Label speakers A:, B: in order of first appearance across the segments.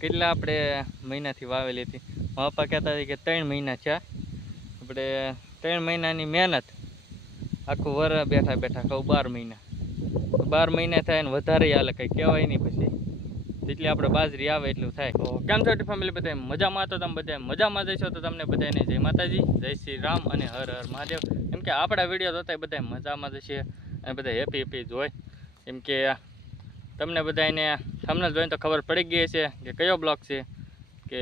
A: કેટલા આપણે મહિનાથી વાવેલી હતી? મારા પપ્પા કહેતા હતા કે ત્રણ મહિના છે. આપણે ત્રણ મહિનાની મહેનત. આખું વર બેઠા બેઠા કહું બાર મહિના. બાર મહિના થાય ને વધારે હાલે, કંઈ કહેવાય નહીં પછી. જેટલી આપણે બાજરી આવે એટલું થાય. તો કેમ છો ફેમિલી બધા મજામાં તો તમે બધા મજામાં જઈશો તો તમને બધાને જય માતાજી, જય શ્રી રામ અને હર હર મહાદેવ. એમ કે આપણા વીડિયો જોતા બધા મજામાં જશે અને બધા હેપી હેપી જ હોય. કે તમને બધાને તમને જોઈને તો ખબર પડી ગઈ છે કે કયો બ્લોક છે કે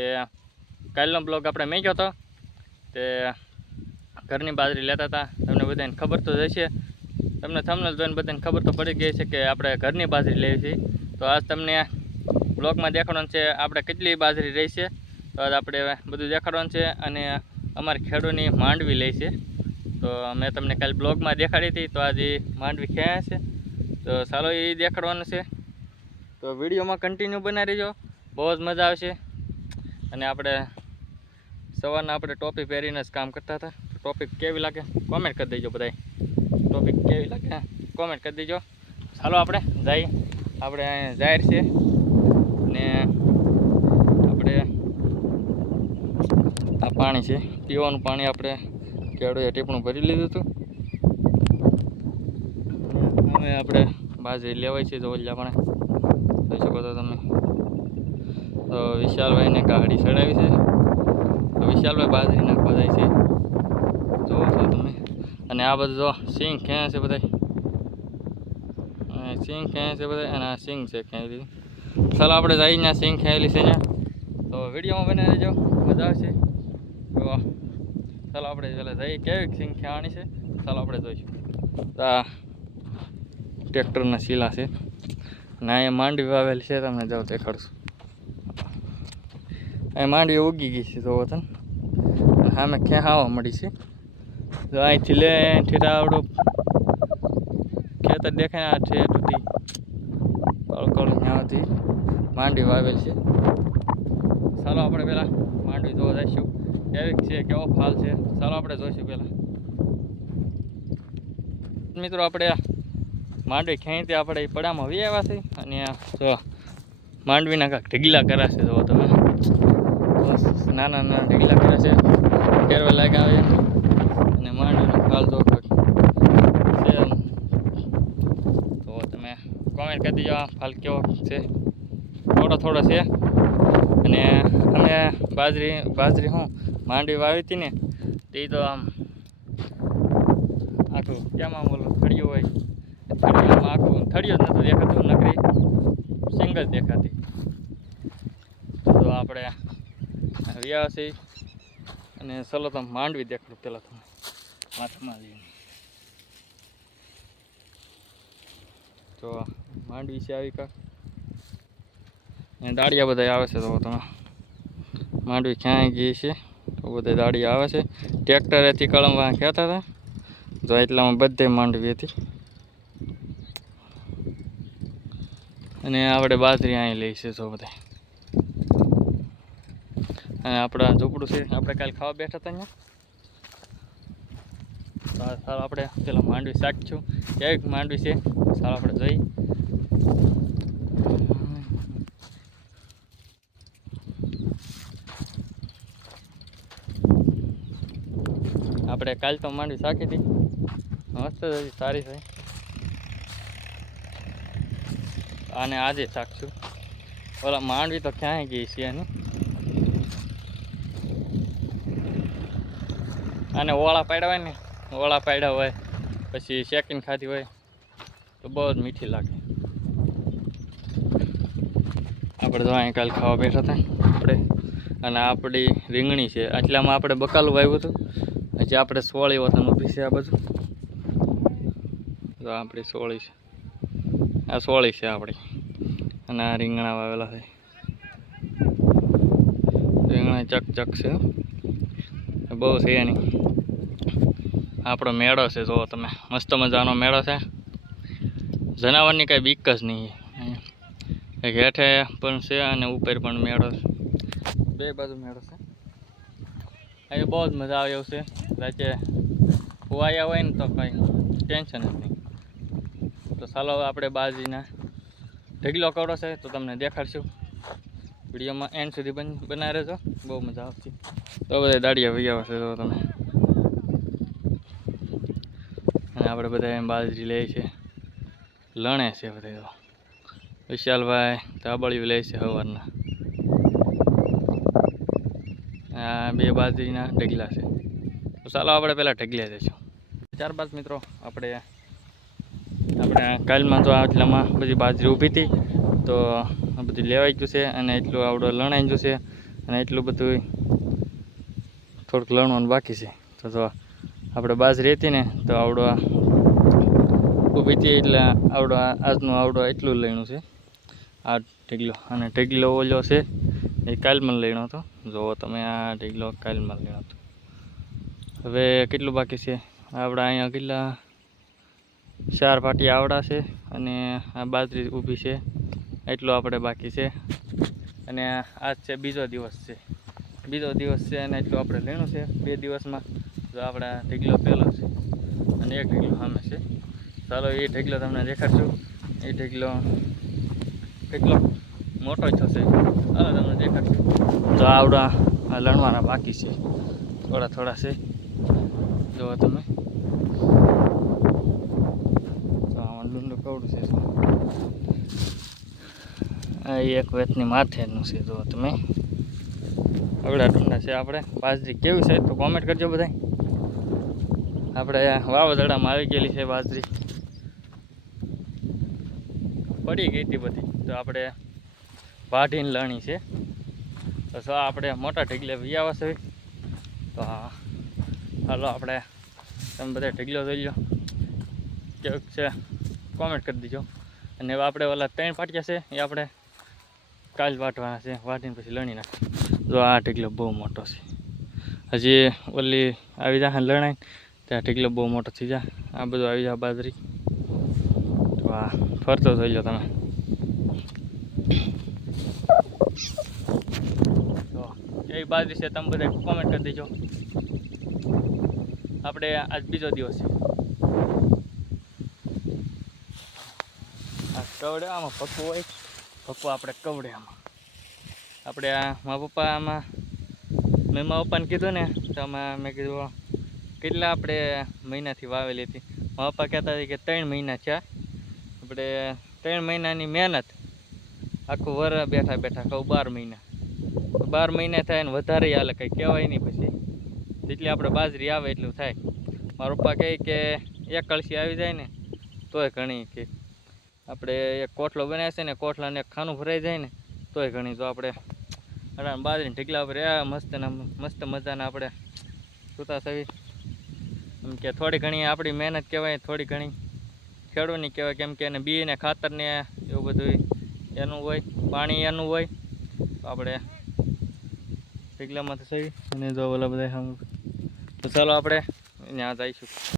A: કાલનો બ્લોક આપણે મેક્યો હતો તે ઘરની બાજરી લેતા હતા. તમને બધાને ખબર તો જશે તમને થમનલ જોઈને બધાને ખબર તો પડી ગઈ છે કે આપણે ઘરની બાજરી લેવી છે. તો આજ તમને બ્લોગમાં દેખાડવાનું છે આપણે કેટલી બાજરી રહી છે. તો આજ આપણે બધું દેખાડવાનું છે અને અમારી ખેડૂની માંડવી લઈ છે. તો મેં તમને કાલે બ્લોગમાં દેખાડી હતી. તો આજે માંડવી ક્યાં છે? તો ચાલો એ દેખાડવાનું છે. તો વિડીયોમાં કન્ટિન્યુ બનાવી રહેજો. બહુ જ મજા આવશે. અને આપણે સવારના આપણે ટોપી પહેરીને જ કામ કરતા હતા. ટોપિક કેવી લાગે? કોમેન્ટ કરી દેજો બધાય. ટોપિક કેવી લાગે? કોમેન્ટ કરી દેજો. ચાલો આપણે જઈએ. આપણે જાહેર છે. ને આપણે આ પાણી છે. પીવાનું પાણી આપણે કેળોએ ટીપણું ભરી લીધું હતું. હવે આપણે બાજરી લેવાય છે ઓલા પણ જોઈ શકો તો તમે. તો વિશાલભાઈને ગાડી ચડાવી છે. તો વિશાલભાઈ બાજરી નાખવા જાય છે. જોવો છો તમે. અને આ બધું જો સિંગ ક્યાં છે બધા સિંગ ક્યાં છે બધા અને આ સિંગ છે લીધી ચાલો આપણે જઈ ત્યાં સિંગ ખેંચેલી છે ત્યાં તો વિડીયોમાં બનાવી દેજો મજા આવશે. તો ચાલો આપણે પેલા જઈએ. કેવી સિંગ ખેવાની છે? ચાલો આપણે જોઈશું. આ ટ્રેક્ટરના શીલા છે. અને અહીંયા માંડવી વાવેલી છે તમને જાઓ દેખાડશું. અહીં માંડવી ઉગી ગઈ છે, જોવો તને સામે ક્યાં આવવા મળી છે? જો અહીંથી લે, અહીંથી આવડું ખેતર દેખાય ને આ છે સુધી. કળ કળ ત્યાંથી માંડવી વાવેલ છે. ચાલો આપણે પહેલાં માંડવી જોવા જઈશું. કેવી છે, કેવો ફાલ છે? ચાલો આપણે જોઈશું પહેલાં મિત્રો, આપણે માંડવી ખેંચી આપણે પડામાં વી આવ્યા છે. અને જો માંડવીના કાંક ઢીગલા કરાશે જો તમે. નાના નાના ઢીગલા કર્યા છે. કેરવા લાગ્યા આવે અને માંડવીનો ફાલ જો છે તો તમે કોમેન્ટ કરી દીજો ફાલ કેવો છે. થોડો થોડો છે. અને અમે બાજરી બાજરી હું માંડવી વાવી હતી ને, તે તો આમ આખું કેમ આમ ખડ્યું હોય. આખું થળિયું જ નહોતું દેખાતું નકરી સિંગલ દેખાતી તો આપણે રહ્યા છીએ અને ચલો તમે માંડવી દેખાડું પહેલાં તમે માથામાં લઈને તો માંડવી છે આવી કાંક અને દાળિયા બધા આવે છે તો તમે માંડવી ક્યાંય ગઈ છે તો બધા દાળિયા આવે છે ટ્રેક્ટરેથી કળમવા કહેતા હતા જો એટલામાં બધે માંડવી હતી. અને આપણે બાજરી અહીં લઈ છે જો બધા. અને આપણા ઝૂંપડું છે, આપણે કાલે ખાવા બેઠા હતા અહીંયા. સારું આપણે પેલા માંડવી શાક છું. ક્યાંક માંડવી છે, સારું, આપણે જઈ. આપણે કાલ તો માંડવી શાકી હતી. મસ્ત સારી છે અને આજે ચાખશું. ઓલા માંડવી તો ક્યાંય ગઈ છે એની. આને ઓળા પાડ્યા હોય ને, ઓળા પાડ્યા હોય, પછી શેકીને ખાધી હોય, તો બહુ જ મીઠી લાગે. આપણે તો અહીં કાલ ખાવા બેઠા હતા. આપણે, અને આપણી રીંગણી છે. આટલામાં આપણે બકાલું વાવ્યું હતું. હજી આપણે સોળી વતન ઊભી છે આ બધું તો આપણી સોળી છે. આ સોળી છે આપણી. અને આ રીંગણા વાવેલા છે. રીંગણા ચક ચક છે. બહુ છે એની. આપણો મેળો છે, જુઓ તમે. મસ્ત મજાનો મેળો છે. જનાવરની કાંઈ બીક જ નહીં. એક હેઠે પણ છે અને ઉપર પણ મેળો છે. બે બાજુ મેળો છે. અહીં બહુ જ મજા આવે એવું છે. રાતે ફુવાયા હોય ને તો કંઈ ટેન્શન જ નહીં. તો ચાલો આપણે બાજીના ઢગલો કરો છે તો તમને દેખાડશું. વિડીયોમાં એન્ડ સુધી બન બનાવી રહેજો. બહુ મજા આવશે. તો બધા દાડિયા વહી આવશે તો તમે. અને આપણે બધા એમ બાજરી લે છે. લણે છે બધા તો. વિશાલભાઈ તાબળિયું લે છે સવારના આ બે બાજરીના ઢગલા છે. તો ચાલો આપણે પહેલાં ઢગલ્યા જઈશું. પાંચ મિત્રો આપણે આપણે કાલમાં તો આટલામાં બધી બાજરી ઊભી હતી, તો આ બધું લેવાઈ ગયું છે અને એટલું આવડો લણાઈ ગયું છે અને એટલું બધું થોડુંક લણવાનું બાકી છે. તો તો આપણે બાજરી હતી ને, તો આવડો ઊભી હતી એટલે આવડો આજનું આવડો એટલું લણ્યું છે. આ ઢીગલો અને ઢીગલો ઓલો છે એ કાલમાં લેણો હતો. જુઓ તમે આ ઢીગલો કાલમાં લેણો હતો. હવે કેટલું બાકી છે? આપણા અહીંયા કેટલા ચાર પાટી આવડા છે અને આ બાજરી ઊભી છે. એટલું આપણે બાકી છે. અને આજ છે બીજો દિવસ છે. બીજો દિવસ છે અને એટલું આપણે લેણું છે બે દિવસમાં. તો આપણા ઢીકલો પહેલો છે અને એક ઢીકલો સામે છે. ચાલો એ ઢીકલો તમને દેખાડશું. એ ઢીકલો કેટલો મોટો થશે. ચાલો તમને દેખાડશું. તો આવડા લણવાના બાકી છે. થોડા થોડા છે. જોવો તમે. તો કવડું છે આ એક વેતની માથેનું છે તમે. અવડા ડુંડા છે આપણે. બાજરી કેવું છે? તો કોમેન્ટ કરજો બધા આપણે વાવાઝોડામાં આવી ગયેલી છે બાજરી. પડી ગઈ હતી બધી. તો આપણે વાઢીને લણી છે. તો સો આપણે મોટા ઢીગલે વિયાવા છે. તો હાલો આપણે તમે બધા ઢીગલો જોઈ લો. કેવું છે? કોમેન્ટ કરી દીજો. અને આપણે ઓલા ત્રણ પાટિયા છે, એ આપણે કાલ વાટવાના છે. વાટીને પછી લણી નાખીએ. જો આ ટેકલો બહુ મોટો છે. હજી ઓલી આવી જા લણાય ત્યાં ટેકલો બહુ મોટો થઈ જાય આ બધું આવી જા બાજરી. તો આ ફરતો થઈ જાઓ તમે. એ બાજરી છે, તમે બધા કોમેન્ટ કરી દેજો. આપણે આજ બીજો દિવસ છે. કવડે આમાં હોય પપ્પા આપણે કવડે આપણે આ મારા પપ્પા આમાં મેં મારા પપ્પાને કીધું ને, તો આમાં મેં કીધું કેટલા આપણે મહિનાથી વાવેલી હતી? મારા પપ્પા કહેતા હતા કે ત્રણ મહિના છે. આપણે ત્રણ મહિનાની મહેનત. આખું વર બેઠા બેઠા કહું બાર મહિના. બાર મહિના થાય ને વધારે હાલે, કંઈ કહેવાય નહીં પછી. જેટલી આપણે બાજરી આવે એટલું થાય. મારા પપ્પા કહે કે, એક કળશી આવી જાય ને, તોય ઘણી કે આપણે એક કોટલો બનાવે છે ને કોટલાને ખાનું ભરાઈ જાય ને, તોય ઘણી તો આપણે અડાણ બાજરીને ઢીકલા ઉપર મસ્ત મસ્ત મજાના આપણે સૂતા સવી એમ કે થોડી ઘણી આપણી મહેનત કહેવાય, થોડી ઘણી ખેડૂતની કહેવાય, કેમ કે એને બી ને ખાતર ને એવું બધું એનું હોય, પાણી એનું હોય, તો આપણે ઢીકલામાંથી સવી અને જો ઓલા બધા તો ચાલો આપણે ત્યાં જઈશું.